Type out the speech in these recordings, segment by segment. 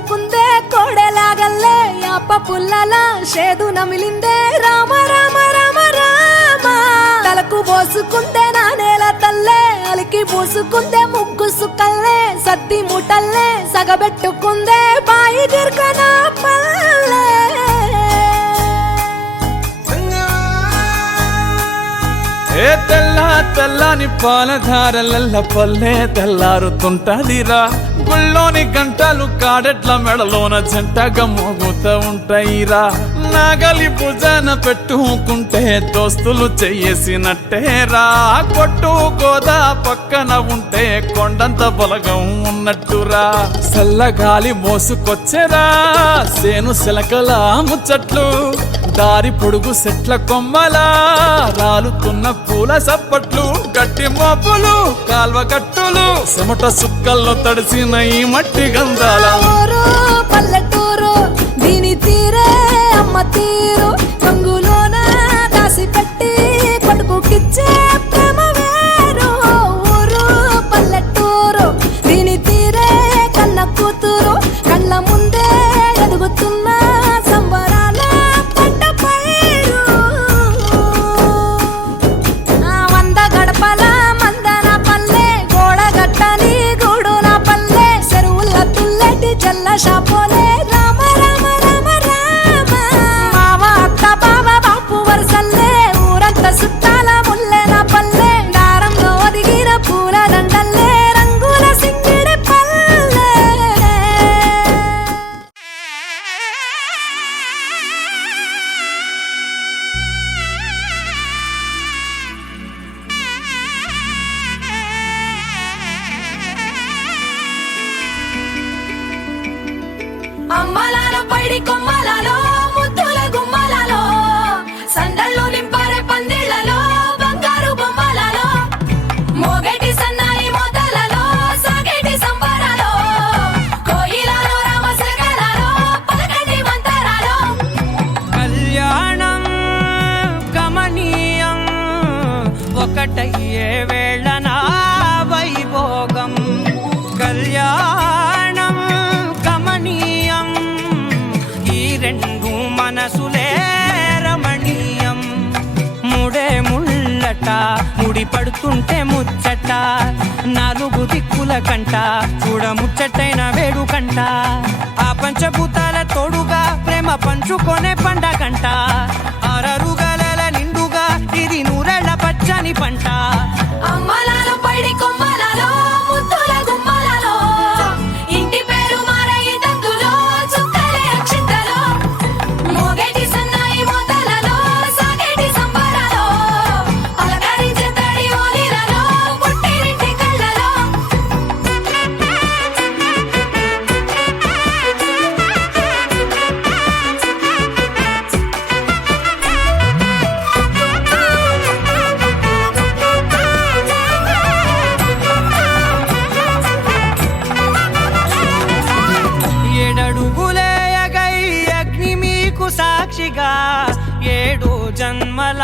పోసుకుందే కోడెలాగల్లే యాప పుల్లలా షేదు నమిలిందే రామ రామ రామ రామ తలకు పోసుకుందే నా నేల తల్లే అలికి పూసుకుందే ముగ్గు సుక్కల్లే సద్ది ముటల్లే సగబెట్టుకుందే బాయి దిర్కన పల్లె ఏ తెల్లని పాలధారలల్ల పల్లె తెల్లారుతుంటదిరా గుళ్ళోని గంటలు కాడెట్ల మెడలోన జంటగా మోగుతూ ఉంటాయిరా నాగలి భుజాన పెట్టుకుంటే దోస్తులు చెయ్యేసినట్టేరా కొట్టు గోదా పక్కన ఉంటే కొండంత బలగం ఉన్నట్టురా చల్లగాలి మోసుకొచ్చెరా సేను సిలకల ముచ్చట్లు దారి పొడుగు చెట్ల కొమ్మలా రాలుతున్న పూల సప్పట్లు గట్టి మోపులు కాల్వ కట్టులు చెమట సుక్కల్లో తడిసిన ఈ మట్టి గంధాల పల్లెటూరు దీని తీరే అమ్మ తీరు కంగులోన దాసి పెట్టి కొడుకుకిచ్చే ప్రేమ వేరు ఊరు పల్లెటూరు దీని తీరే కన్న కూతురు కళ్ళ ముందే ఎదుగుతున్న సంబరాల పంట పైరు వంద గడపల మందన పల్లె గోడ గట్టని గూడు నా పల్లె చెరువుల తుల్లటి జల్ల షాపోలే రామ రామ రామ రామ మావ అత్త బావ బాపు వరసల్లే ఊరంత సుట్టాల ముల్లె నా పల్లె దారంలో ఒదిగిన పూల దండల్లే రంగుల సింగిడి పల్లె అమ్మలాలో పైడి కొమ్మలలో ముద్దుల గుమ్మలలో సందళ్ళు నింపారే పందిళ్లలో బంగారు బొమ్మలలో మోగేటి సన్నాయి మోతలలో సాగేటి సంబరాలో కోయిలలో రామశకలలో పలకటి మంతరాలో కళ్యాణం గమనీయం ఒకటయ్యే వేళ నా వైభోగం కళ్యాణం గమనీయం ఈ రెండు మనసులే రమణీయం ముడే ముళ్ళట ముడి పడుతుంటే ముచ్చట నాలుగు దిక్కుల కంట చూడ ముచ్చటైన వేడుకంట ఆ పంచభూతాల తోడుగా ప్రేమ పంచుకొనే పండగంట ఆరరుగల నిండుగా ఇది నూరెళ్ళ పచ్చని పంట అమ్మలాలో పైడి కొమ్మలలో ముద్దుల గుమ్మలలో ఇంటి పేరు మారయి తందులో చుక్కలే అక్షింతలో మోగేటి సన్నాయి మోతలలో సాగేటి సంబరాలో పలకరించే తడి ఓలిలలో పుట్టినింటి కళ్ళలో ఏడడుగులేయగై అగ్ని మీకు సాక్షిగా ఏడు జన్మల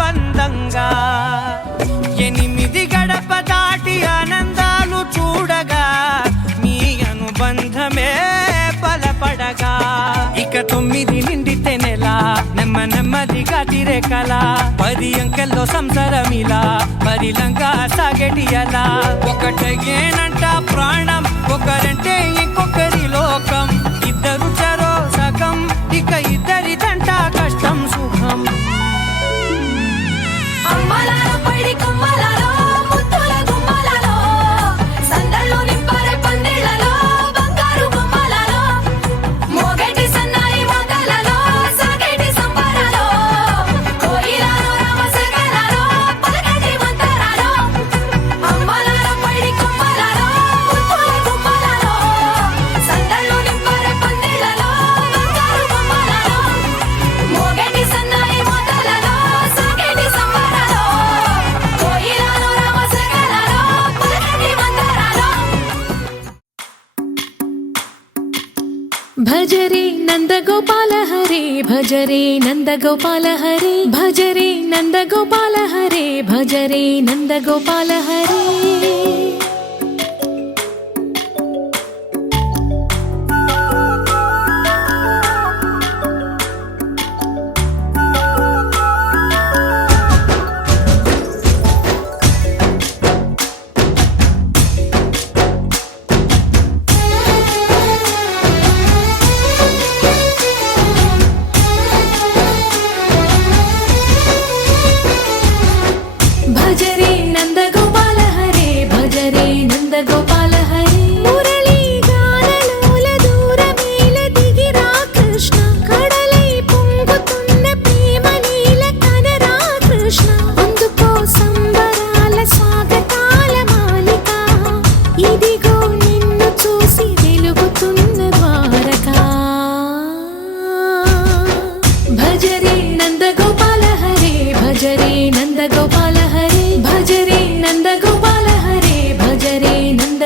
బంధంగా ఎనిమిది గడప దాటి ఆనందాలు చూడగా మీ అనుబంధమే బలపడగా ఇక 9 నిండితే నెల నెమ్మదిగా తిరేకల 10 అంకెల్లో సంసారమిలా పరిలంగా సాగేటి అలా ఒకటేనంట ప్రాణం ఒకరంటే ఇంకొకరి లోకం ఇద్దరు చరో సగం ఇక ఇద్దరిదంట కష్టం సుఖం అమ్మలాలో పైడి కొమ్మలలో ముద్దుల గుమ్మలలో సందళ్ళు నింపారే పందిళ్లలో బంగారు బొమ్మలలో మోగేటి సన్నాయి మోతలలో సాగేటి సంబరాలో కోయిలలో రామశకలలో పలకటి మంతరాలో అమ్మలాలో పైడి కొమ్మలలో ముద్దుల గుమ్మలలో సందళ్ళు నింపారే పందిళ్లలో బంగారు బొమ్మలలో మోగేటి సన్నాయి మోతలలో సాగేటి సంబరాలో కోయిలలో రామశకలలో పలకటి మంతరాలో భజరే నందగోపాల హరే భజరే నందగోపాల హరే భజరే నందగోపాల హరే భజరే నందగోపాల హరే నందగోపాల హరే మురళీ గానలోల దూరమేల దిగిరా కృష్ణ కడలై పొంగుతున్న ప్రేమ నీల కనరా కృష్ణ అందుకో సంబరాల స్వాగతాల మాలిక ఇదిగో నిన్ను చూసి వెలుగుతున్న ద్వారకా భజరే నందగోపాల హరే భజరే నందగోపాల హరే భజరే నందగోపాల హరే భజరే నంద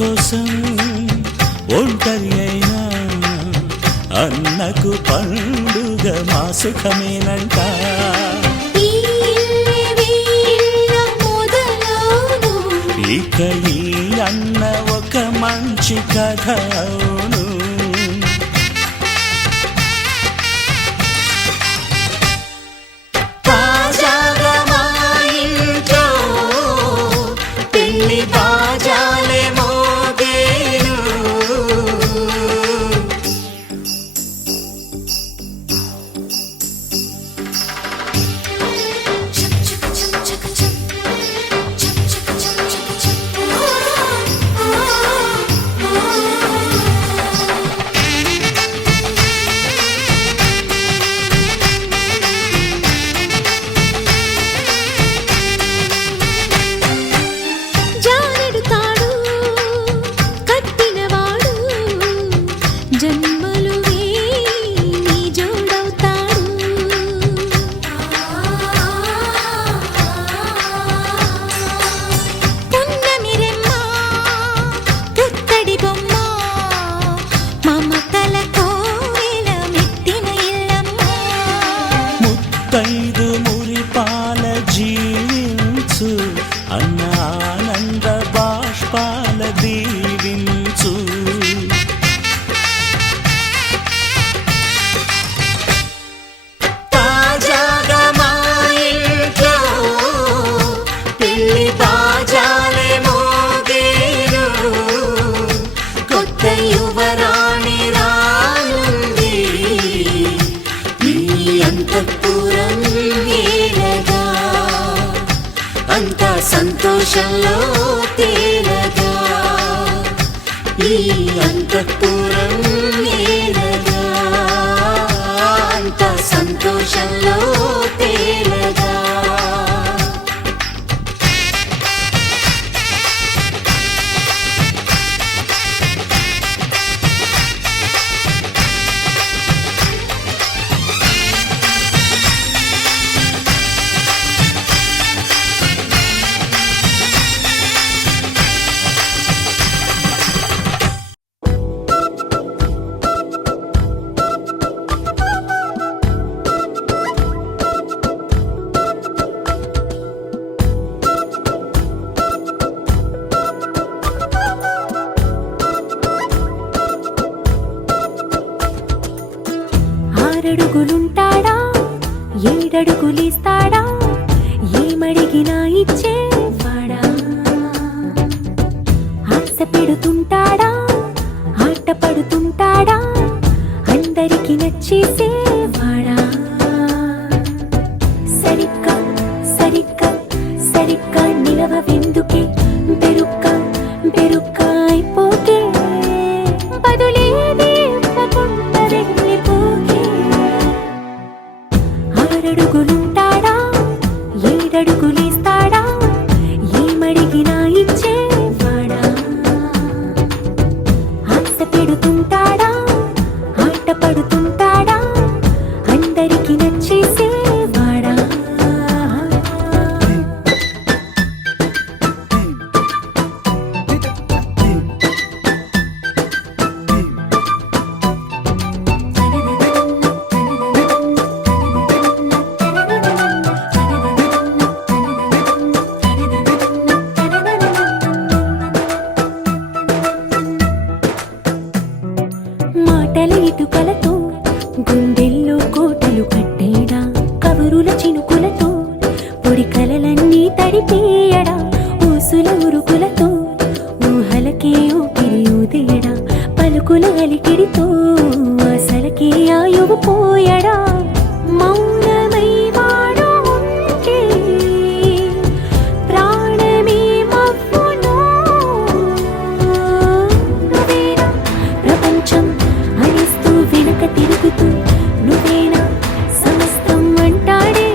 కోసం ఒంటరి అయినా అన్నకు పండుగ మా సుఖమేనంట. ఈ ఇల్లే వీళ్ళ మొదలవును. ఇక ఈ అన్న ఒక మంచి కథ అవును. తాజాగా మా ఇంట్లో పెళ్లి బాజాలే మోగేను. జానెడు తాడు కట్టినవాడు జన్మలు నీ జోడవుతాడు. పున్నమిరెమ్మ పుత్తడి బొమ్మ మమతల కోవెల మెట్టిన ఇల్లమ్మ. ముత్తైదు మురిపాల జీవించు అన్న ఆనంద బాష్పాల దీవించు. తాజాగా మా ఇంట్లో పెళ్లి బాజాలే మోగేను. కొత్త యువరాణి రానుంది ఈ అంతఃపురం ఏలగా. అంతా సంతోషంలో తేలగా ఈ అంతఃపురం ఏలగా. అంతా సంతోషంలో తేలగా. ఆరడుగులుంటాడా ఏడడుగులిస్తాడా ఏమడిగినా ఇచ్చేవాడా. ఆశ పెడుతుంటాడా ఆట పడుతుంటాడా అందరికి నచ్చేసేవాడా. సరిగ్గా సరిగ్గా సరిగ్గా నిలవెందుకే బెరుక్క బెరుక్క అయిపోకే బదులేది ఇవ్వకుండా వెళ్ళిపోకే. ఆరడుగులుంటాడా ఏడడుగులేస్తాడా ఏమడిగినా ఇచ్చేవాడా. ఆశ పెడుతుంటాడా ఆట పడుతుంటాడా అందరికి నచ్చేసేవాడా. మాటల ఇటుకలతో గుండెల్లో కోటలు కట్టేడా కబురుల చినుకులతో పొడి కలలన్నీ తడిపేయడా. ఊసుల ఉరుకులతో ఊహలకే ఊపిరి ఊదేయడా పలుకుల అలికిడితో అసలకే ఆయువు పోయడా. మౌనమై వాడు ఉంటే ప్రాణమే మవ్వును. నువ్వేనా ప్రపంచం అనిస్తూ వెనుక తిరుగుతూ నువ్వేనా సమస్తం అంటాడే.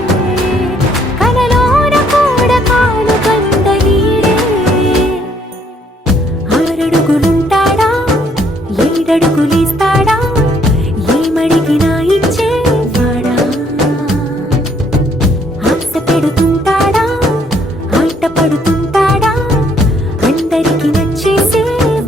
కలలోన కూడా కాను కంద నీడే. ఆరడుగులుంటాడా ఏడడుగులేస్తాడా ఏమడిగినా ఇచ్చేవాడా. ఆశ పెడుతుంటాడా ఆట పడుతుంటాడా అందరికి నచ్చేసేవాడా.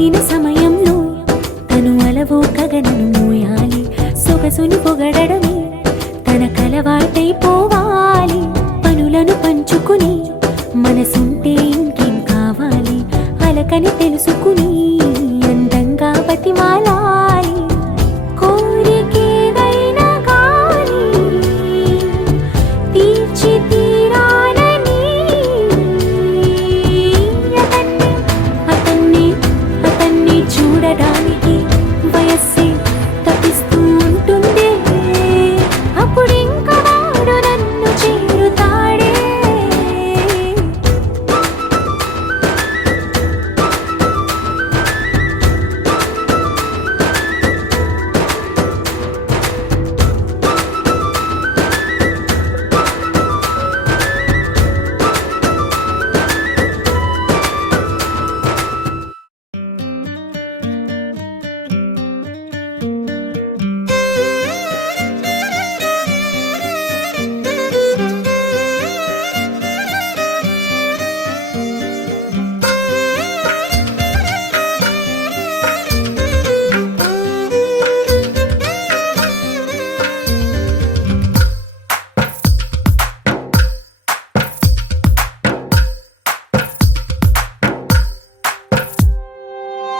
అడిగిన సమయంలో తను అలవో గగనను మోయాలి. సొగసుని పొగడమే తన కలవాటైపోవాలి. పనులను పంచుకుని మనసుంటే ఇంకేం కావాలి. అలకని తెలుసుకుని అందంగా బతిమాలాలి. కోరికేదైనా గాని తీర్చి తీరాలని అతన్ని చూడడానికి వయస్సే తప్పిస్తూ ఉంటుంది. అప్పుడింక వాడు నన్ను చేరుతాడే.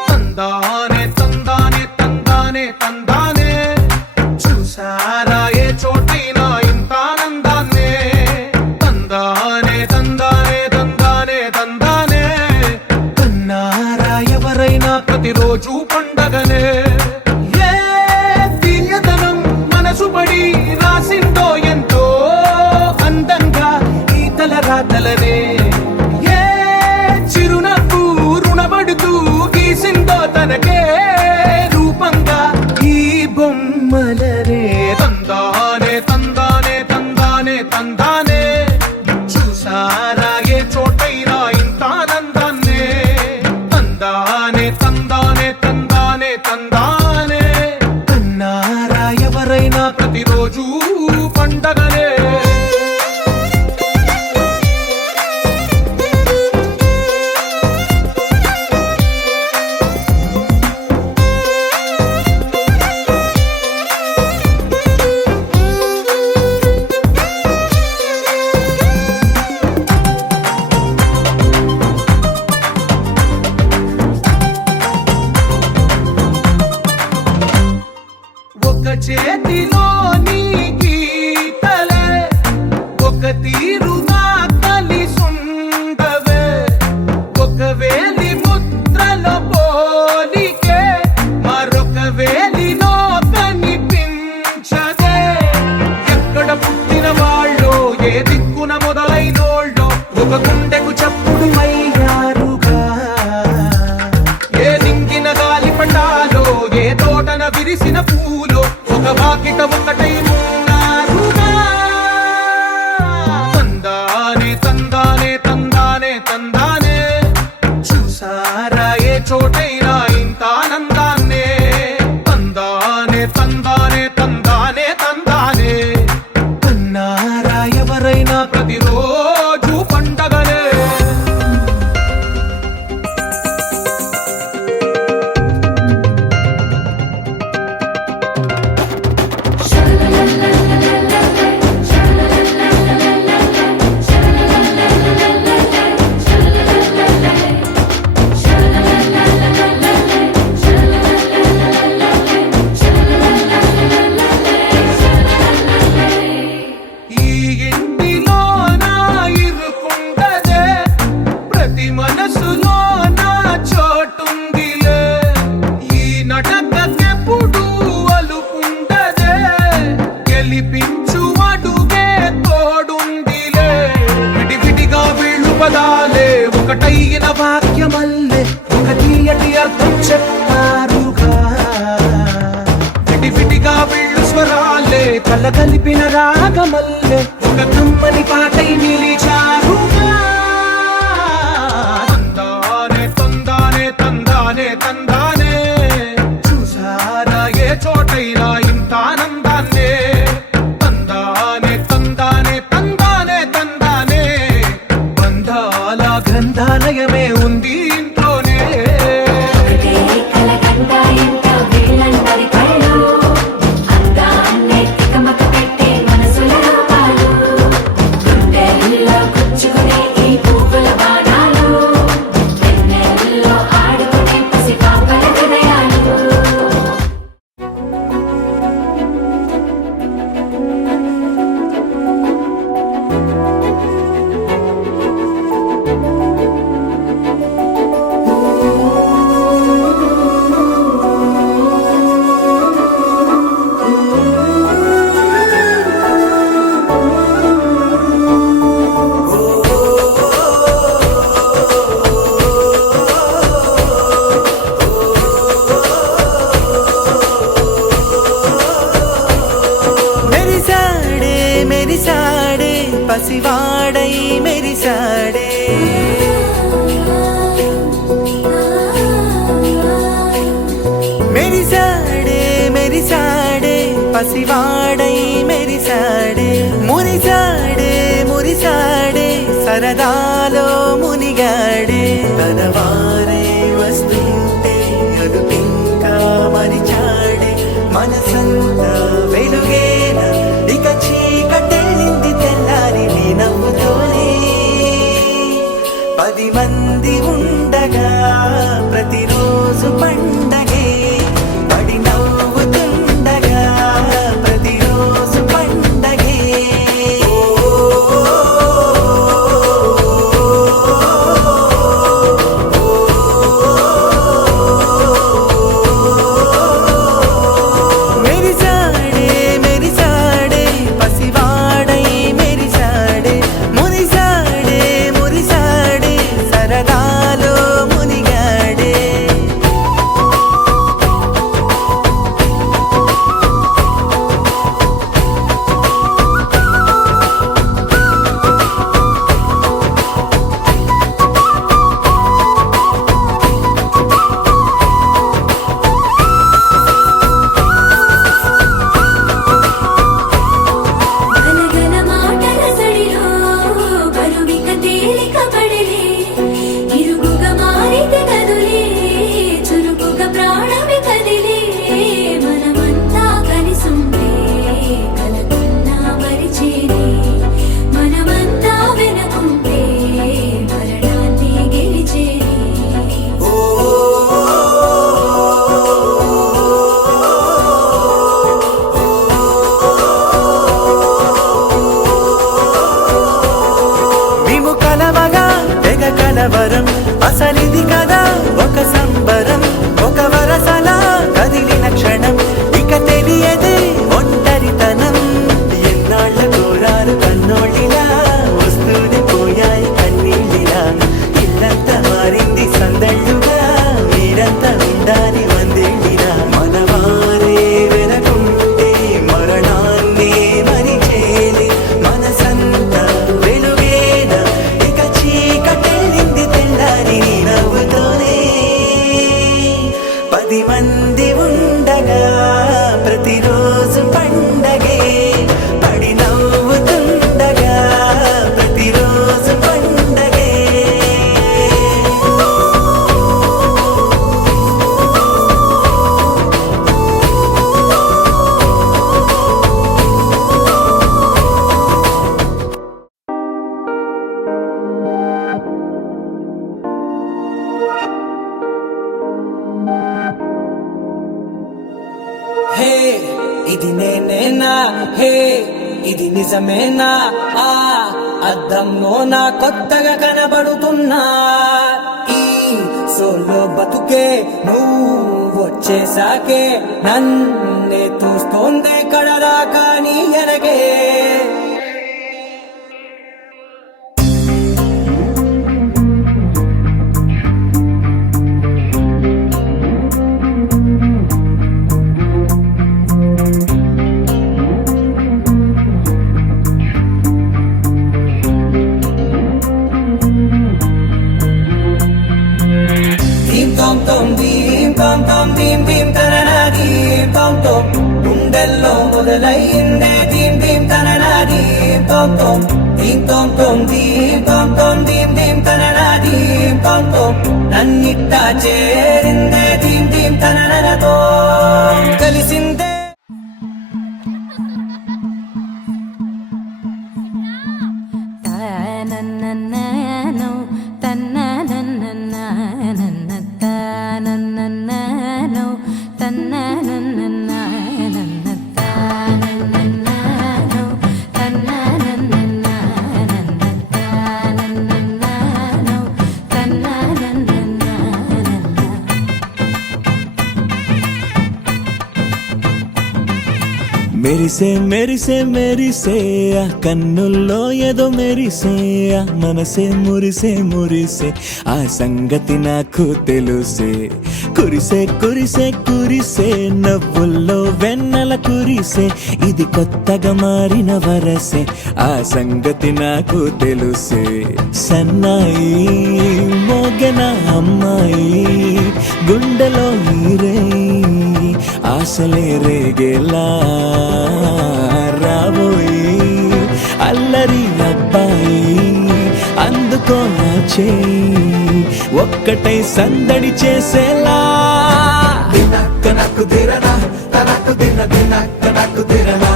తందానే తందానే తందానే తందానే చూసారా ఏ చోటైనా ఇంత ఆనందాన్నే. తందానే తందానే తందానే తందానే కన్నారా ఎవరైనా ప్రతిరోజు పండగనే. ఏ తీయదనం మనసు పడి రాసిందో ఎంతో అందంగా ఈ తల రాతలనే. ఏ చిరునవ్వు రుణపడుతూ గీసిందో తనకే రూపంగా ఈ బొమ్మలనే. తందానే తందానే తందానే తందానే చూసారా ఏ చోటైనా ఇంత ఆనందాన్నే. తందానే తందానే తందానే తందానే కన్నారా ఎవరైనా ప్రతిరోజు పండగనే. ఒక చేతిలో నీ గీతలే ఒక తీరుగా కలిసుండవే. ఒక వేలి ముద్రల పోలికే మరొక వేలిలో కనిపించదే. ఎక్కడ పుట్టిన వాళ్ళో ఏ దిక్కున మొదలైనోళ్ళో ఒక గుండెకు చప్పుడు అయ్యారుగా. ఏ దింగిన గాలి పటాలో ఏ తోటన విరిసిన పూలో ఒక వాకిట ఒకటై ఉన్నారుగా. తందానే తందానే తందానే తందానే చూసారా ఏ చోటైనా ఇంత ఆనందాన్నే. తందానే తందానే తందానే తందానే కన్నారా ఎవరైనా ప్రతిరోజు పండగనే. ఈ ఇంటిలో నా ఇరుకుండదే ప్రతి మనసులో నా చోటుందిలే. ఈ నటకెప్పుడు అలుకుండదే గెలిపించు అడుగే తోడుందిలే. విడివిడిగా వీళ్ళు పదాలే ఒకటైన వాక్యమల్లే ఒక తీయటి అర్థం చెప్పారుగా. విడివిడిగా వీళ్ళు స్వరాలే కలగలిపిన రాగమల్లే ఒక కమ్మని పాటై నిలిచారుగా. తందానే తందానే తందానే తందానే చూసారా ఏ చోటైనా ఇంత ఆనందాన్నే. తందానే తందానే తందానే తందానే బంధాల గ్రంథాలయమే ఉంది ఇంట్లోనే. ఒకటే సరదాలో మునిగాడే తన వారే వస్తుంటే అదుపింకా మరిచాడే మనసంతా వెలుగేనా ఇక చీకటెళ్ళింది తెల్లారి నీ నవ్వుతోనే 10 మంది ఉండగా ప్రతిరోజు పండగే పడి నవ్వుతుండగా ప్రతిరోజు పండగే మెరిసాడే మెరిసాడే పసివాడై మెరిసాడే మురిసాడే మురిసాడే సరదాలో మునిగాడే గలగల మాటల సడిలో బరువిక తేలిక పడలే ఇరుగుగా మారితే కదులే చురుకుగా ప్రాణమి కదిలే మనమంతా కలిసుంటే కలకున్నా మరిచేనే మనమంతా వెనకుంటే మరణాన్ని గెలిచేనే మేము కలవగా తెగ కలవరం అసలిది కదా ఒక సంబరం ఒక వరసలా కదిలిన క్షణం ఇక తెలియదే ఒంటరితనం ఎన్నాళ్ళ కోరారు కన్నోళ్ళిలా వస్తూనే పోయాయి కన్నీళ్ళిలా ఇల్లంతా మారింది సందళ్ళుగా మీరంతా ఉండాలి వందేళ్ళిలా మనవారే వెనకుంటే మరణాన్ని మరిచేలే మనసంతా వెలుగేనా ఇక చీకటెళ్ళింది తెల్లారి నీ నవ్వుతోనే 10 మంది ఉండగా ప్రతిరోజు పండగే పడి నవ్వుతుండగా ప్రతిరోజు పండగే హే ఇది నేనేనా హే ఇది నిజమేనా ఆ అద్దంలో నా కొత్తగా కనబడుతున్నా ఈ సోలో బతుకే నువ్వు వచ్చేసాకే నన్నే తోస్తోందే కడదాకా నీ ఎనగే ధీం తోం తోం ధీం తోం తోం ధీం ధీం తననా ధీం తోం తోం గుండెల్లో మొదలయ్యిందే ధీం ధీం తననా ధీం తోం తోం ధీం తోం తోం ధీం తోం తోం ధీం ధీం తననా ధీం తోం తోం నన్నిట్టా చేరిందే ధీం ధీం తననతో కలిసిందే తనననననో, తన్నననననన, తనననననో, తన్నననననన, తనననననో, తన్నననననన, తనననననో, తన్నననననన. మెరిసే మెరిసే మెరిసే ఆ కన్నుల్లో ఏదో మెరిసే ఆ మనసే మురిసే మురిసే ఆ సంగతి నాకు తెలుసే కురిసే కురిసే కురిసే నవ్వుల్లో వెన్నెల కురిసే ఇది కొత్తగా మారిన వరసే ఆ సంగతి నాకు తెలుసే సన్నాయి మోగెన అమ్మాయి గుండెలో ఈరే ఆశలే రేగేలా రాబోయి అల్లరి అబ్బాయి అందుకు అందుకో నా చేయి ఒక్కటై సందడి చేసేలా దినక్క నక్కు దిరనా తనకు దిన దినక్క నక్కు దిరనా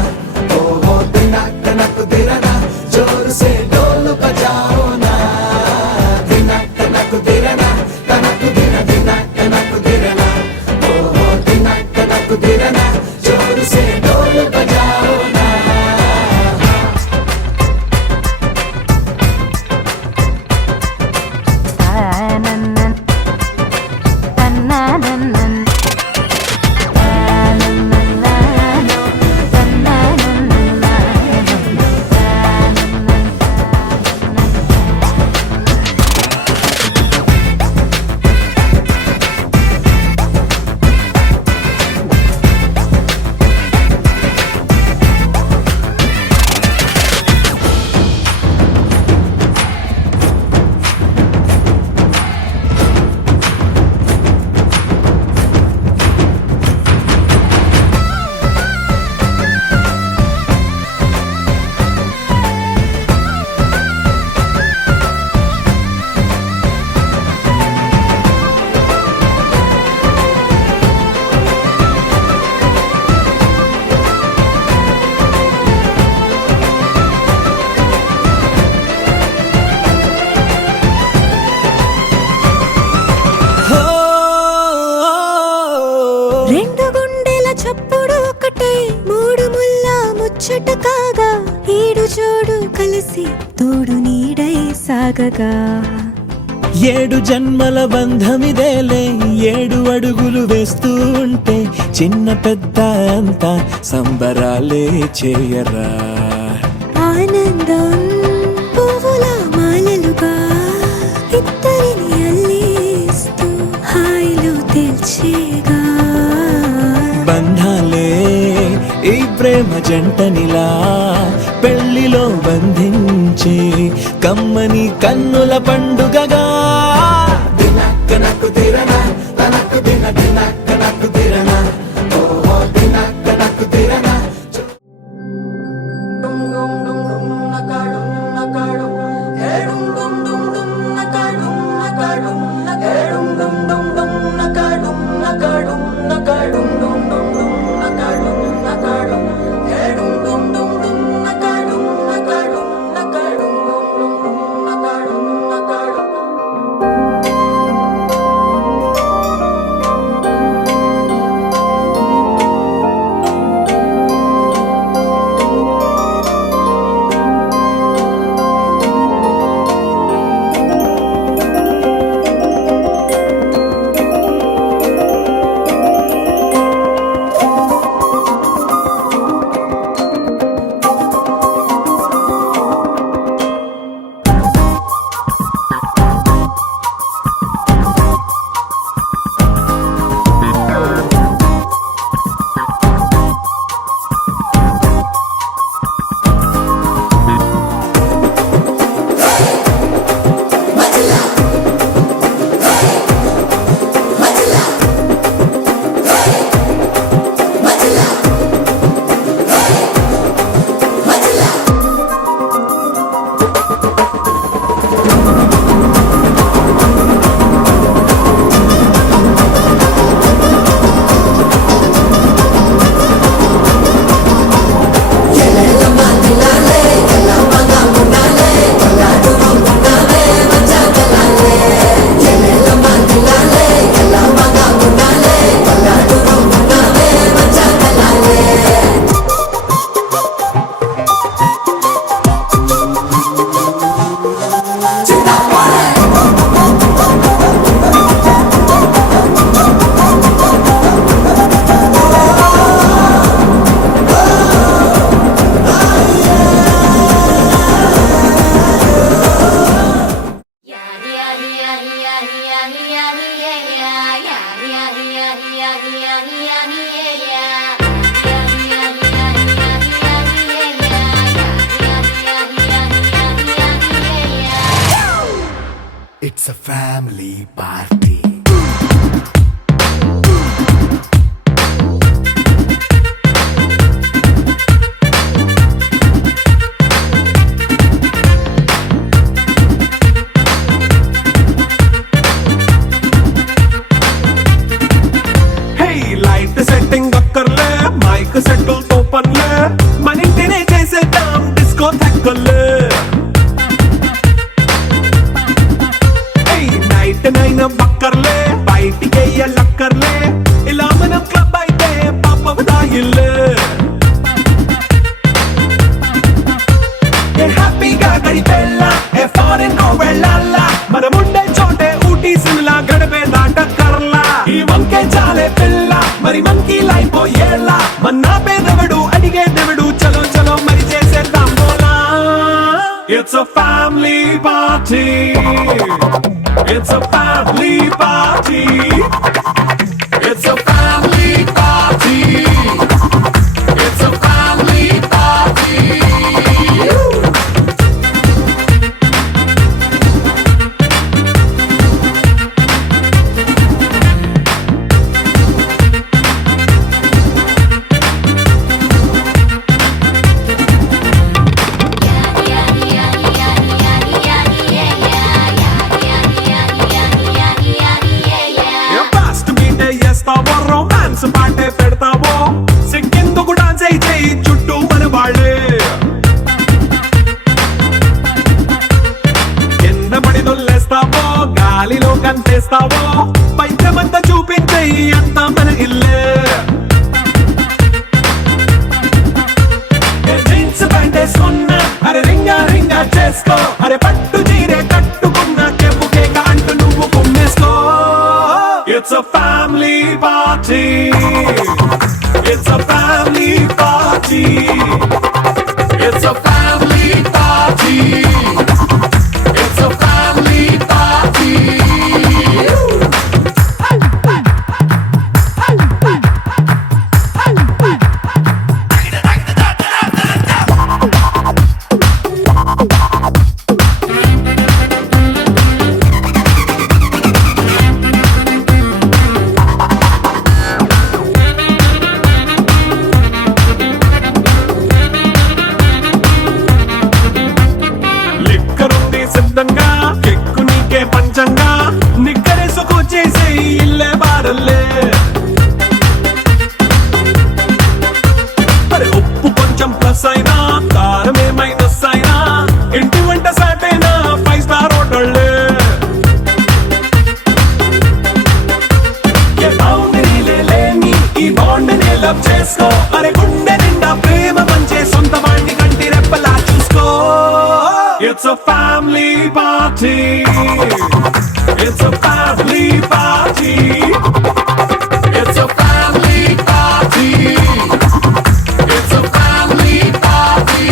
ఓహో దినక్క నక్కు దిరనా జోరు సే డోలు బజాओ నా దినక్క నక్కు దిరనా తనకు దిన దినక్క నక్కు దిరనా ఓహో దినక్క నక్కు దిరనా జోరు సే డోలు బజాओ నా రెండు గుండెల చప్పుడు ఒకటై మూడు ముల్ల ముచ్చట కాగా ఈడు జోడు కలిసి తోడు నీడై సాగగా ఏడు జన్మల బంధమిదేలే 7 అడుగులు వేస్తూ ఉంటే చిన్న పెద్ద అంతా సంబరాలే చేయరా ఆనందం పువ్వుల మాలలుగా ఇద్దరిని అల్లేస్తూ హాయిలో తెల్చేగా బంధాలే ఈ ప్రేమ జంటనిలా పెళ్లిలో బంధించే కమ్మని కన్నుల పండుగగా దినక్క నక్కు దిరనా తనకు దిన దినక్క నక్కు దిరనా ఓహో దినక్క నక్కు దిరనా It's a family party. అక్కర్లే బయటికి వెళ్ళక్కర్లే ఇలా మనం క్లబ్ అయితే పాపదా ఇల్లే హ్యాపీగా గడిపెళ్ళా ఏ ఫారెన్ నో వెళ్ళాలా మనముండే చోటే ఊటీ సిమ్లా గడిపే దాటక్కర్లా ఈ వంకే చాలే పిల్ల మరి మంకీ లైఫ్ ఏళ్ళ మన్నా పేదవడు అడిగే దేవుడు చలో చలో మరి చేసేద్దాం బోలా It's a family party It's a family party It's a family party It's a family party romance పాటే పెడతావో సిక్కిందుకు డాన్స్ అయి చేయి చుట్టూ మన వాళ్ళే కింద పడి దొల్లేస్తావో గాలిలో కంటేస్తావో పైద్యమంతా చూపించేయి అంతా మన ఇల్లే జీన్స్ ప్యాంట్ వేసుకున్నా అరే రింగా రింగా చేసుకో అరే పట్టు చీరే కట్టుకున్న కెప్పు కేక అంటూ నువ్వు కుమ్మేసుకో It's a family party It's a family party It's a family party It's a family party సిద్ధంగా కెక్కు నీకే పంచంగా నిక్కరేసుకు చేసే ఇల్లే బారల్లే అరే ఉప్పు కొంచెం ప్లస్ అయినా కారమే మైనస్ అయినా ఇంటి వంట సాటైనా 5 స్టార్ హోటళ్ళే ఏ బౌండరీలే లేని ఈ బాండ్ని లవ్ చేసుకో అరే గుండె నిండా ప్రేమ పంచే సొంత వాణ్ణి కంటి రెప్పలా చూసుకో It's a family party It's a family party It's a family party It's a family party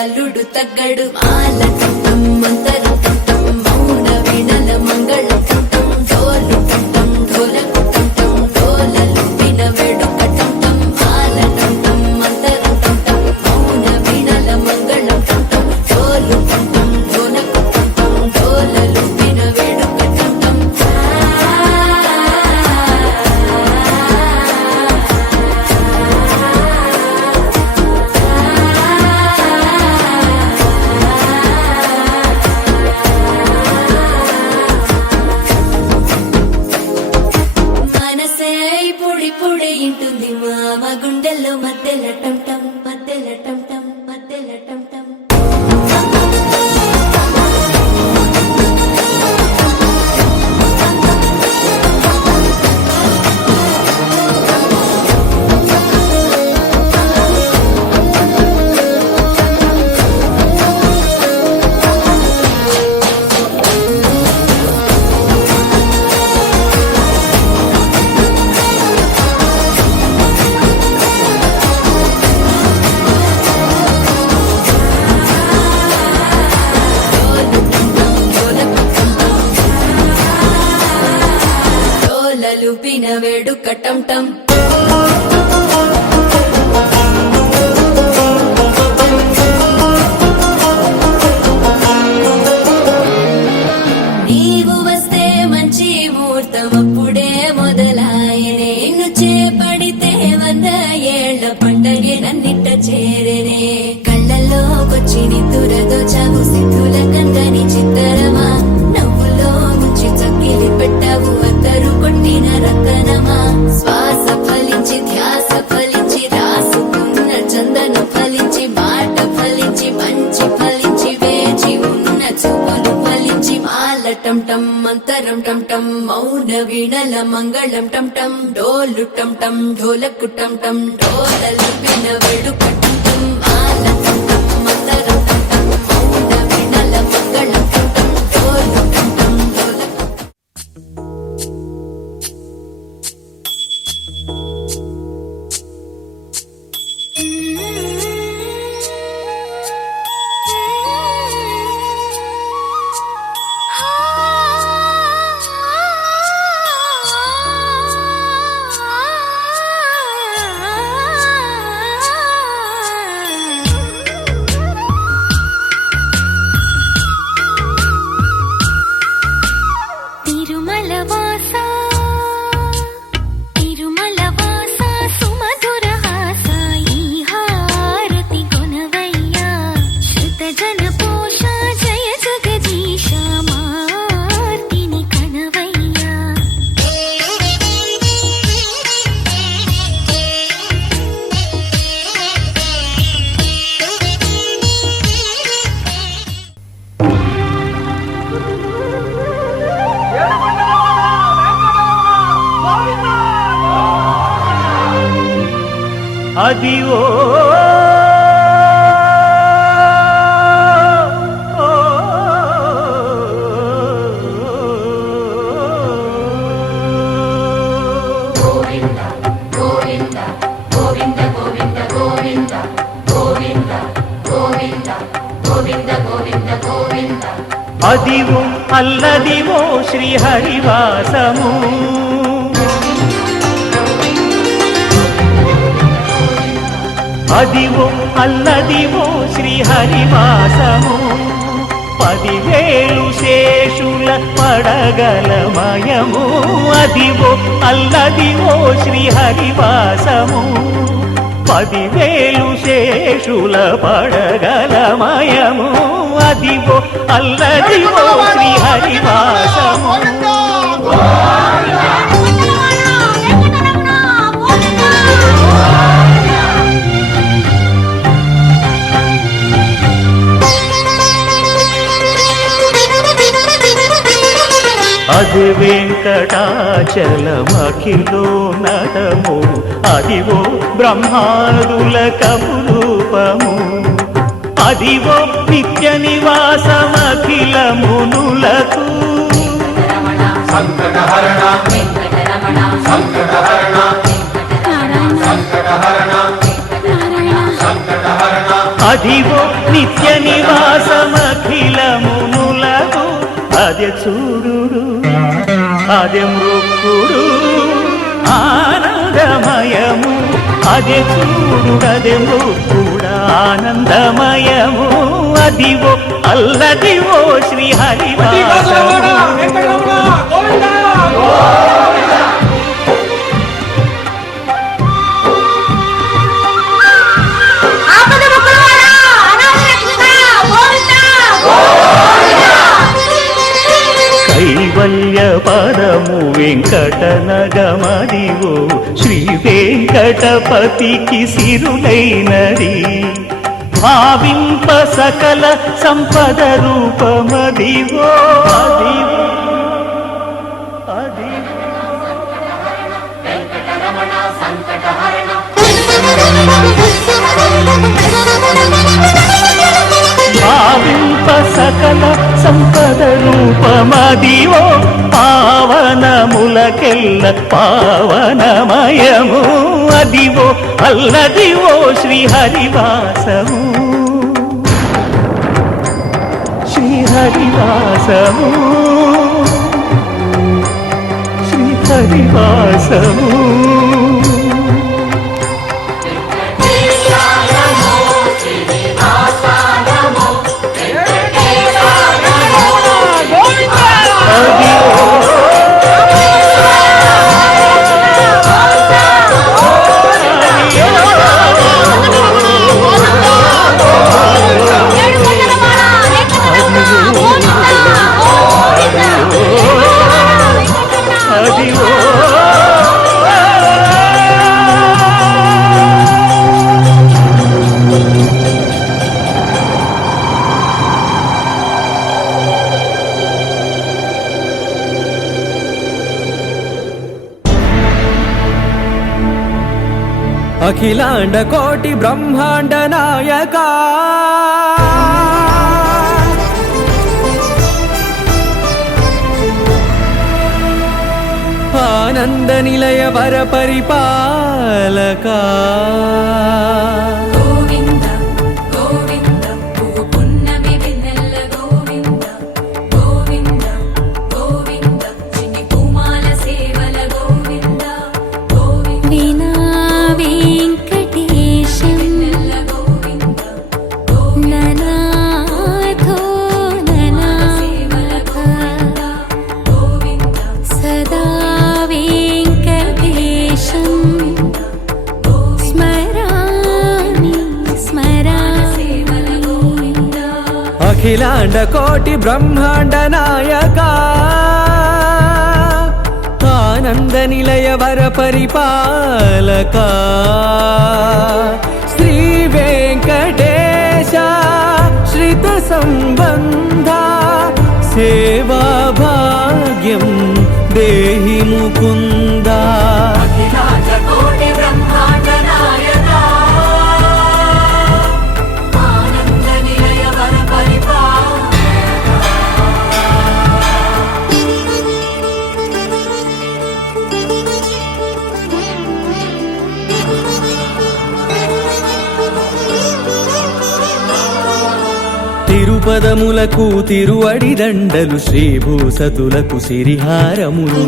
అల్లుడు తగ్గడు మాల కంఠం మంతర కంఠం మౌన వీణల మంగళ కంఠం డోలు కంఠం ఢోలకు కంఠం డోలలు విన వేడుక కంఠం మాల కంఠం మంతర కంఠం మౌన వీణల మంగళ కంఠం డోలు కంఠం ఢోలకు కంఠం డోలలు విన వేడుక కంఠం పొడి ఇంటుంది మామ గుండెల్లో మధ్యల టంటం మధ్యల టంటం మధ్యల టంటం డోలలుపిన వేడుక టం టం నీవు వస్తే మంచి ముహూర్తం అప్పుడే మొదలాయనే నిన్ను చేపడితే 100 ఏళ్ల పండగే నన్నిట్ట చేరేనే కళ్ళల్లోకొచ్చి నిద్దురదో చావు సిద్ధుల కందని చిత్తరమా నవ్వులో ముంచి చక్కిలి పెట్టావు అద్దరు కొట్టిన రతనమా శ్వాస ఫలించి ధ్యాస ఫలించి రాసుకున్న చందన ఫలించి మాట ఫలించి మంచి ఫలించి వేచి ఉన్న చూపులు ఫలించి మాల టం టం మంతరం టం టం మౌన వీణల మంగళం టం టం డోలు టం టం ఢోలకు టం టం డోలలు విన వేడుక టం టం మాల టం టం మంతరం టం టం మౌన వీణల మంగళం టం టం డోలు టం టం ఢోలకు తిరుమల వాస తిరుమల వాస సుమధుర హాస ఈ హారతి గుణవయ్యా శృత జన పోష జయ జగదీశ మార్తిని కణవయ్యా అదివో అదివో అల్లదివో శ్రీహరివాసము అదివో అల్లదివో శ్రీహరివాసము 10,000 శేషుల పడగలమయము అదివో అల్లదివో శ్రీహరివాసము 10,000 శేషుల పడగలమయము అదివో అల్లదివో శ్రీహరివాసము అది వెంకటాచలమఖిలో నటము అదివో బ్రహ్మాదుల కపురూపము అదివో నిత్య నివాసమఖిల మునులకు సంకటహరణ సంకటహరణ సంకటహరణ సంకటహరణ అదివో నిత్య నివాసమఖిల మునులకు అదే చూడు అదే మృక్కుడు ఆనందమయము అదే చూడు అదే మృక్కుడు ఆనందమయము అదివో అల్లదివో శ్రీహరివాసము కైవల్య పదము వెంకటనగమదివో శ్రీ వెంకటపతికి సిరులైనది భావింప సకల సంపద రూపమదివో అదివో అదివో భావింప సకల సంపద రూపమదివో పావనములకెల్ల పావనమయము అదివో అల్లదివో శ్రీహరివాసము శ్రీహరివాసము శ్రీహరి నివాసము అఖిలాండ కోటి బ్రహ్మాండ నాయక ఆనంద నిలయ వర పరిపాలక గోవింద గోవింద పువ్వు పున్నమి వెన్నెల గోవింద గోవింద గోవింద చిన్ని పూమాల సేవల గోవింద గోవింద వీణా వెంకటేశం గోవింద ననాథో ననా సేవల గోవింద గోవింద సదా వెంకటేశం స్మరామి స్మరామి గోవింద అఖిలాండ కోటి బ్రహ్మాండ నాయక ఆనంద నిలయ వర పరిపాలక శ్రీ వెంకటేశ శ్రిత సంబంధ సేవా భాగ్యం దేహి ముకుంద అఖిలాండ కోటి బ్రహ్మాండ నాయక ఆనంద నిలయ వర తిరుపదములకు తిరువడి దండలు శ్రీభూసతులకు సిరిహారములు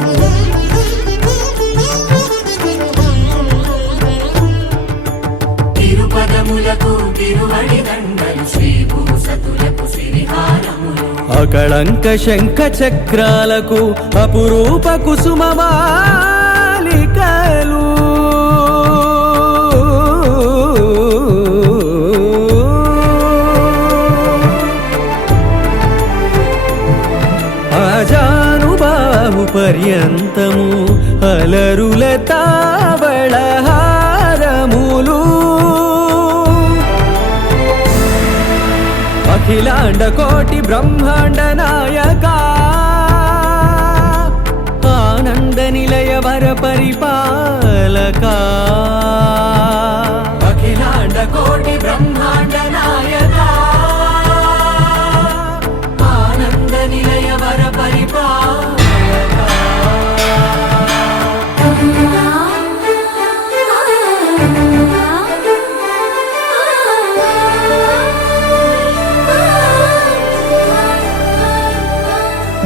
తిరుపదములకు తిరువడి దండలు శ్రీభూసతులకు సిరిహారములు అకళంక శంఖ చక్రాలకు అపురూప కుసుమమాలికలు అజానుబాహు పర్యంతము అలరుల తావళహారములు అఖిలాండ కోటి బ్రహ్మాండ నాయక ఆనంద నిలయ వర పరిపాలక అఖిలాండ కోటి బ్రహ్మాండ నాయక ఆనంద నిలయ వర పరిపాలక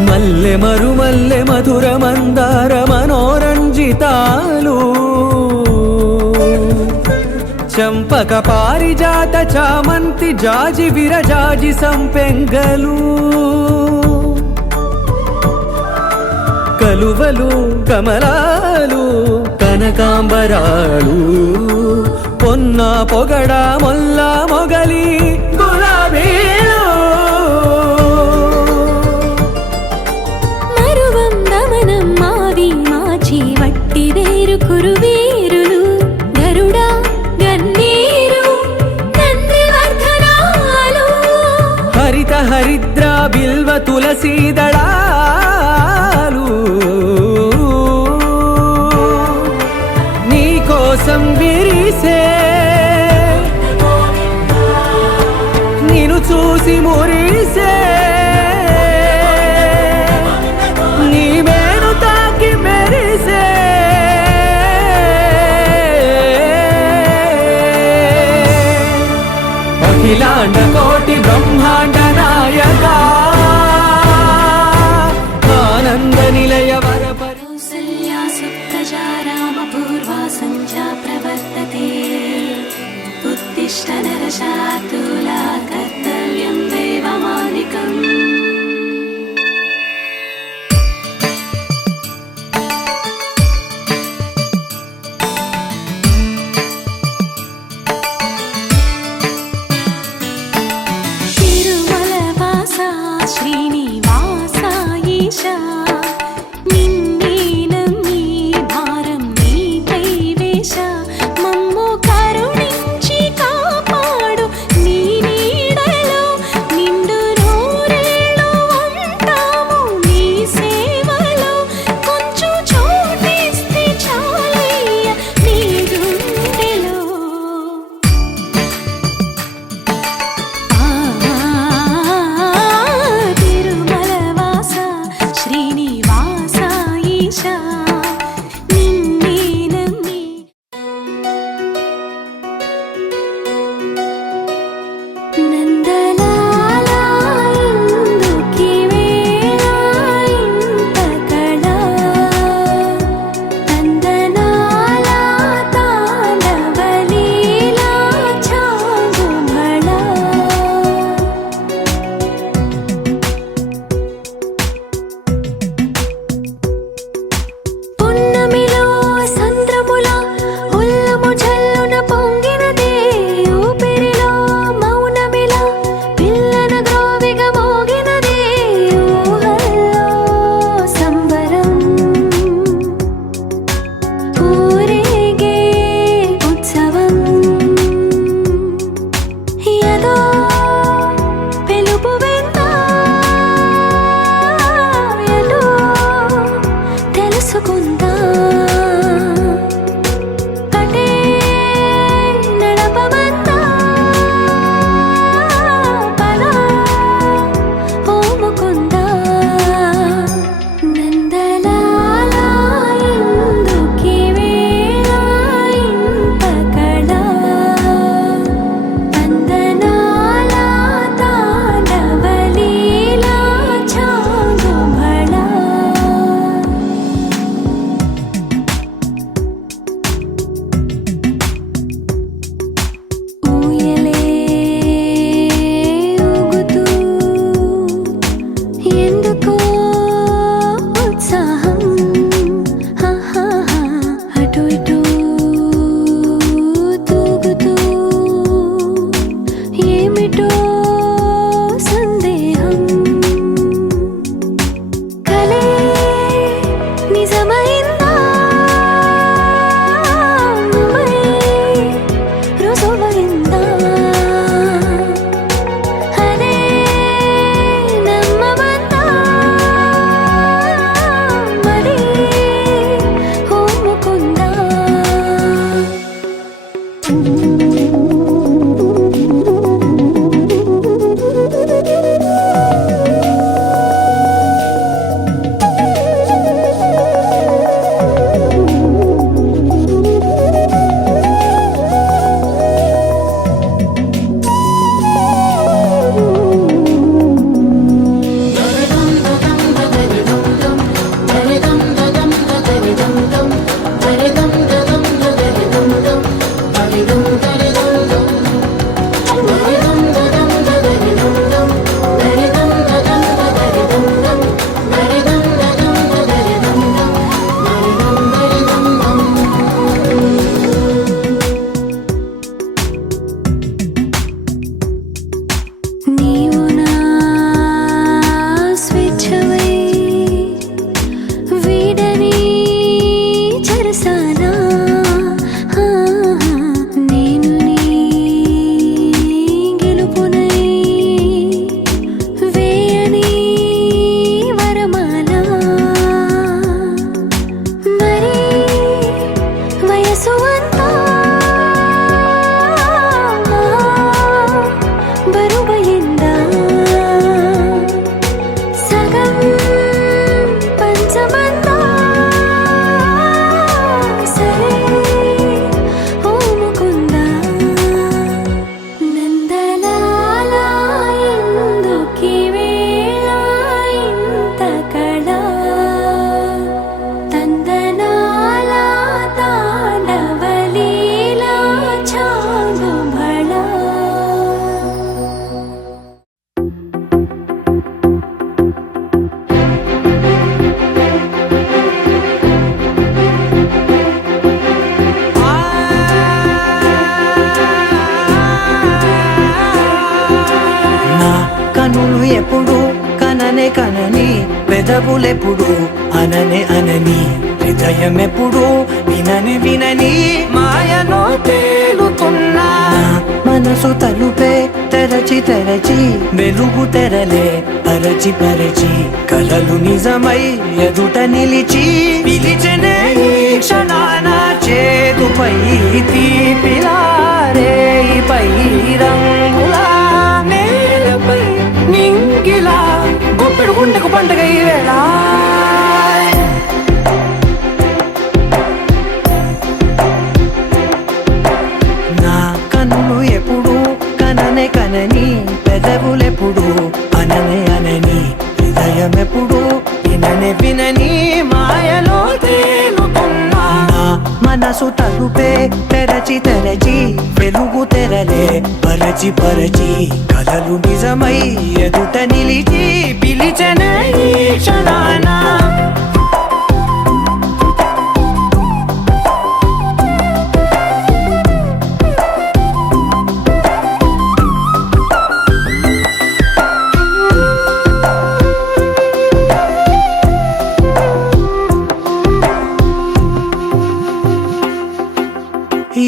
మల్లె మరుమల్లె మధుర మందార మనోరంజితాలు చంపక పారిజాత చామంతి జాజి విరజాజి సంపెంగలు కలువలు కమలాలు కనకాంబరాలు పొన్న పొగడ మొల్ల మొగలి గులాబీలు మరువం దమనం మావి మాచి వట్టి వేరు కురువీరులు గరుడా గన్నీరు నందివర్ధనాలు హరిత హరిద్ర బిల్వ తులసీ దళాలు నీ కోసం విరిసే నిన్ను చూసి మురిసే నీ మేను తాకి మెరిసే అఖిలాండ కోటి బ్రహ్మాండ నాయక ఆనంద నిలయ వర కౌసల్యా పెదవులెప్పుడు అననే అనని హృదయమెప్పుడు వినని వినని మాయలో తేలుతున్నా మనసు తలుపే తెరచి తెరచి వెలుగు తెరలే పరచి పరచి కలలు నిజమై ఎదుట నిలిచి పిలిచెనే ఈ క్షణాన చేదుపై తీపిలారేపై రంగులా నేలపై నింగిలా గుప్పెడు గుండెకు పండుగ ఈ వేళ నా కన్ను ఎప్పుడు కననే కనని పెదవులెప్పుడు అననే అనని హృదయమెప్పుడు విననే వినని మాయలో తేలుతున్నా నా మనసు తలుపే తెరచి తెరచి వెలుగు తెరలే పరచి పరచి కలలు నిజమై ఎదుట నిలిచి పిలిచెనే ఈ క్షణాన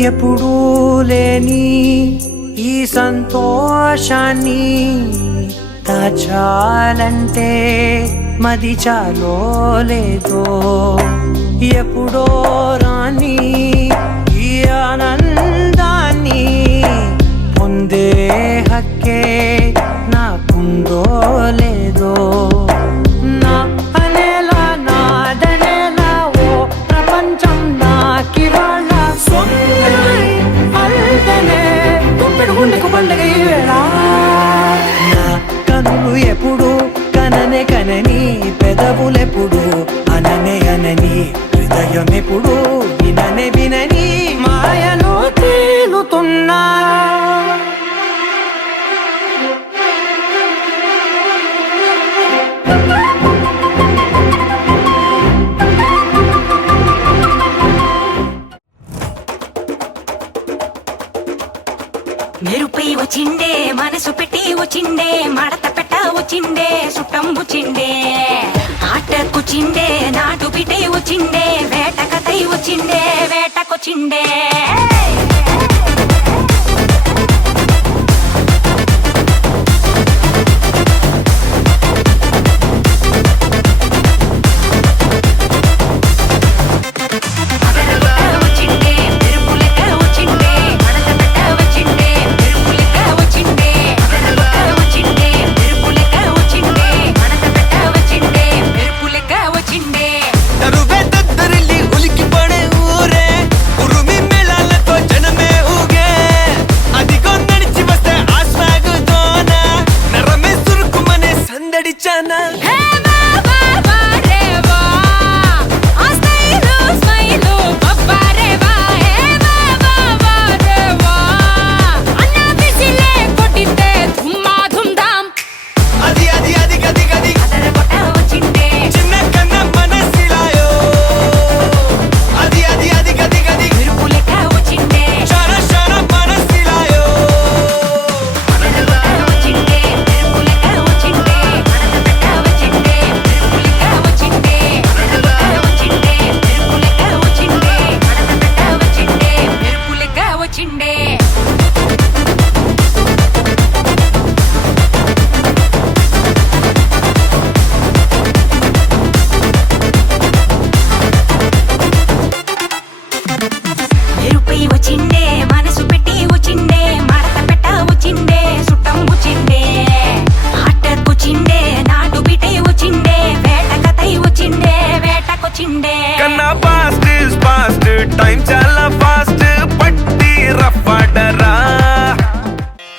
ఎప్పుడూ లేని ఈ సంతోషాన్ని దాచాలంటే మది చాలో లేదో ఎప్పుడో రాని ఈ ఆనందాన్ని పొందే హక్కే నాకుందో లేదో నా అనేలా నాదనేలా ఓ ప్రపంచం నాకివాళ గుండెకు పండుగ ఈ వేళ నా కనులు ఎప్పుడు కననే కనని పెదవులెప్పుడు అననే అనని హృదయం ఎప్పుడు విననే వినని మాయలో తేలుతున్నా మెరుపై వచ్చిండే మనసు పెట్టి వచ్చిండే మడత పెట్ట వచ్చిండే సుట్టం వచ్చిండే ఆటకొచ్చిండే నాటు బిడ్డ వచ్చిండే వేట కథై వచ్చిండే వేటకొచ్చిండే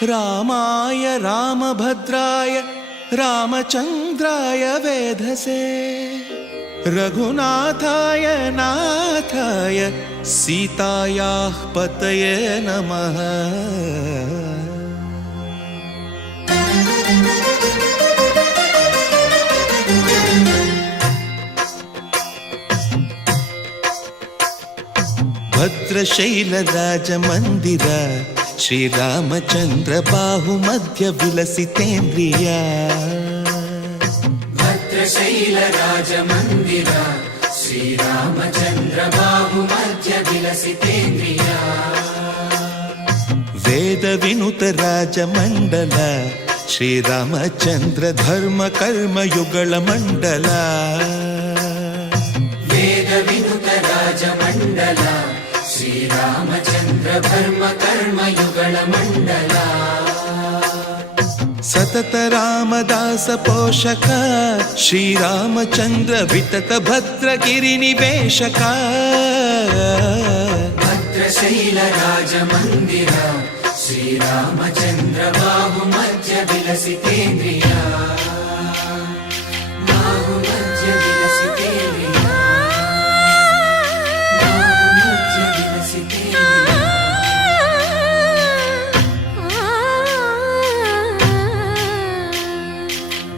रामाय रामभद्राय रामचन्द्राय वेधसे रघुनाथाय नाथाय सीतायाः पतये नमः। भद्रशैलराजमन्दिर श्रीरामचन्द्र बाहुमध्य विलसितेन्द्रिया। భద్రశైల రాజమందిర శ్రీరామచంద్ర బాహు మధ్య విలసితేంద్రియ వేద వినుత రాజమండల శ్రీరామచంద్ర ధర్మ కర్మయుగళ మండల వేద వినుత రాజమండల శ్రీరామచంద్ర ధర్మ కర్మయుగళ మండల సతత రామదాస పోషక శ్రీరామచంద్ర వితత భద్రగిరి నివేశక భద్రశైల రాజమందిర శ్రీరామచంద్ర బాహు మధ్య విలసితేంద్రియ బాహు మధ్య విలసితేంద్రియ బాహు మధ్య విలసితేంద్రియ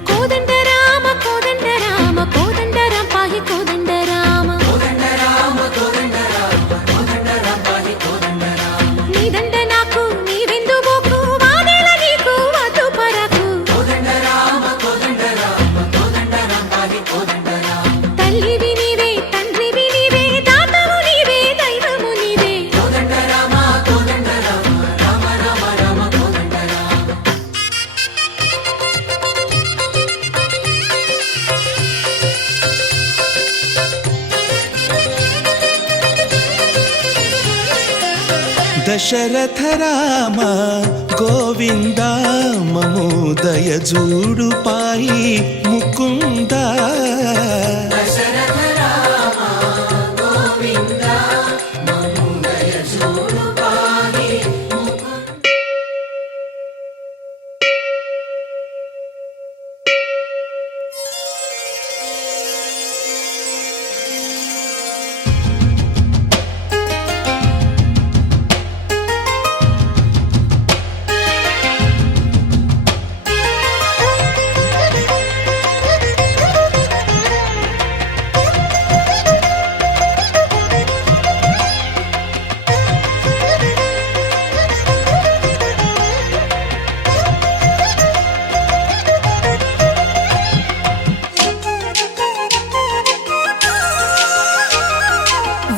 కోదండ రామ కోదండ రామ కోదండ రామ పాహి కోదండ రామ కోదండ రామ కోదండ రామ కోదండ రామ పాహి కోదండ రామ నీదండ నాకు నీవెందు బోకు వాదేల నీకు వద్దు పరకు కోదండ రామ కోదండ రామ కోదండ రామ పాహి కోదండ రామ తల్లివి నీవే తండ్రివి నీవే దాతవు నీవే దైవము నీవే కోదండ రామ కోదండ రామ రామ రామ రామ కోదండ రామ దశరథ రామ గోవింద మమోదయ జూడు పాయి ముకుంద దశరథ రామ గోవింద మముదయ చూడు పాహి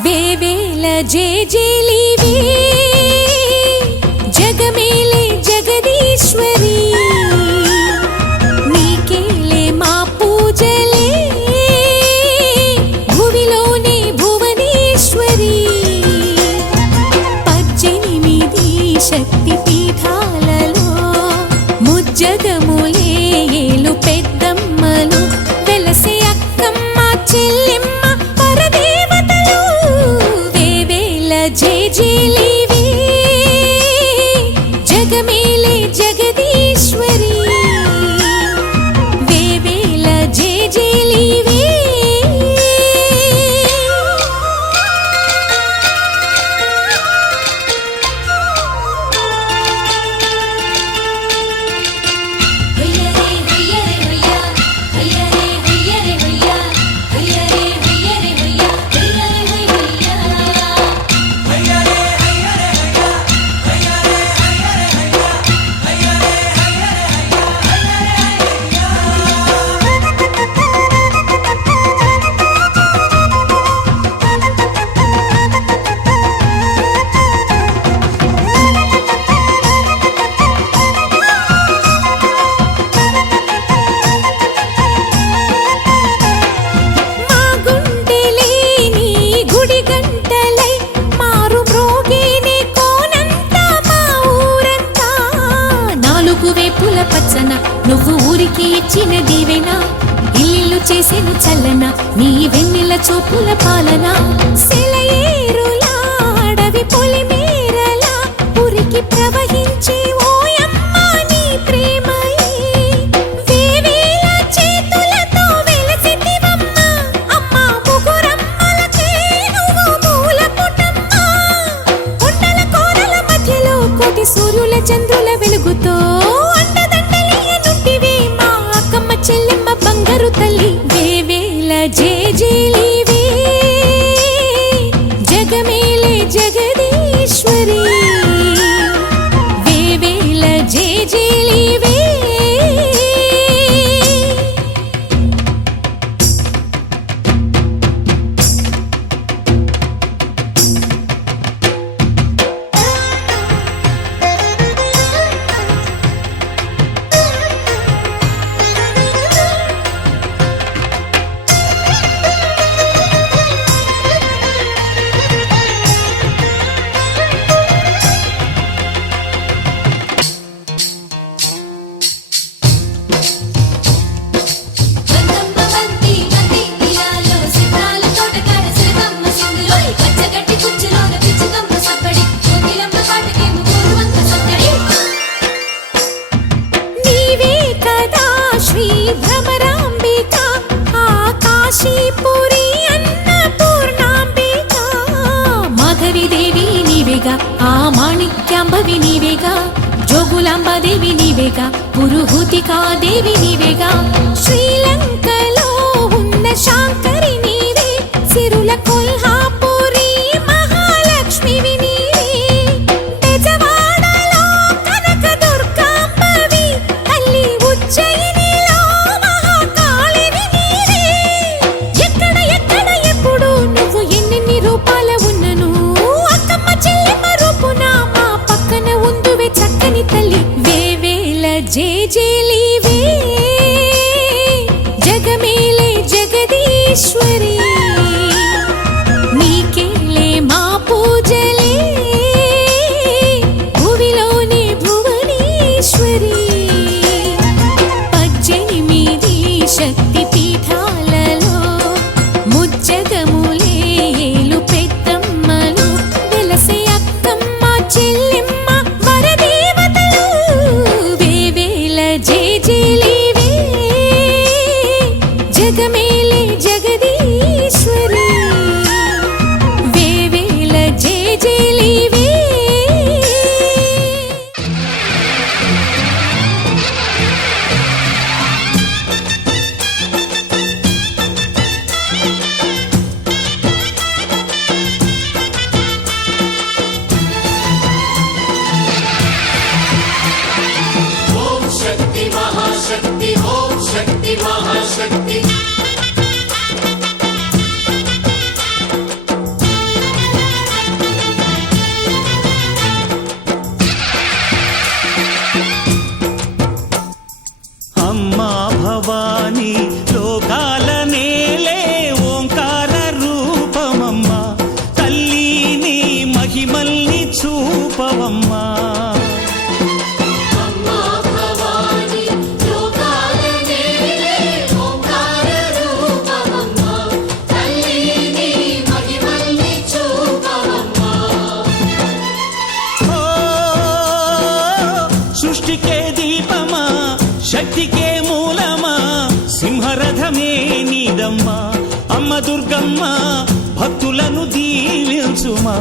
వేవేల జేజేలివే జగమేలే జగదీశ్వరి నీకేలే మా పూజలే భువిలోనే భువనేశ్వరి 18 శక్తి పీఠాలలో ముజ్జగములే ఏలు పెద్దమ్మలు వెలసే అక్కమ్మ చెల్లెమ్మ పరదేవతలు వేవేల జేజేలివే జగమేలే జగదీశ్వరి వేవేల జేజేలివే హయ్యరే హయ్యరే హయ్యా హయ్యరే హయ్యరే హయ్యా హయ్యరే హయ్యరే హయ్యా హయ్యరే హయ్యా మా గుండెలేని గుడి గంటలై మారు మ్రోగేనే కోనంతా మా ఊరంతా నాలుగు వేపుల పచ్చన నువ్వు ఊరికి ఇచ్చిన దీవెన ఇల్లు చేసేను చల్లన నీ వెన్నెల చూపుల పాలన సెలయేరులా అడవి పొలిమేరలా ఉరికి ప్రవహించే ఓయమ్మ నీ ప్రేమయే వేవేల చేతులతో వెలసితివమ్మ అమ్మ ముగురమ్మలకే నువ్వు మూల పుటమ్మ కొండల కోరల మధ్యలో కోటి సూర్యుల చంద్రుల వెలుగుతో అండదండలియనుంటివే మా అక్కమ్మ చెల్లెమ్మ బంగారు తల్లి వేవేల జేజేలివే నీవేగా ఆ మాణిక్యాంబవి నీవేగా జోగులాంబాదేవి నీవేగా పురుహూతికాదేవి నీవేగా శ్రీలంకలో ఉన్న శాంకరి నీవే సిరుల కొల్హాపురి మహాలక్ష్మివి నీవే బెజవాడలో కనక దుర్గాంబవి తల్లి ఉజ్జయినిలో మహాకాళివి నీవే ఎక్కడ ఎక్కడ ఎప్పుడు నువ్వు ఎన్నెన్ని రూపాల ఉన్నను అక్కమ్మ చెల్లెమ్మ రూపున మా పక్కన ఉందువే చక్కని తల్లి వేవేల జేజేలివే జగమేలే జగదీశ్వరి నీకేలే మా పూజలే భువిలోనే భువనేశ్వరి 18 శక్తి పీఠాలలో ముజ్జగములే ఏలు పెద్దమ్మలు వెలసే అక్కమ్మ చెల్లెమ్మ వరదేవతలు వేవేల జేజేలివే జగమేలే జగదీశ్వరి వేవేల జేజేలివే అమ్మా భవానీ లోకాల నేలే ఓంకార రూపమమ్మా తల్లి నీ మహిమల్ని చూపవమ్మా ఓ, సృష్టికే దీపమా శక్తికే మూలమా సింహరథమే నీదమ్మా అమ్మ దుర్గమ్మ భక్తులను దీవించుమా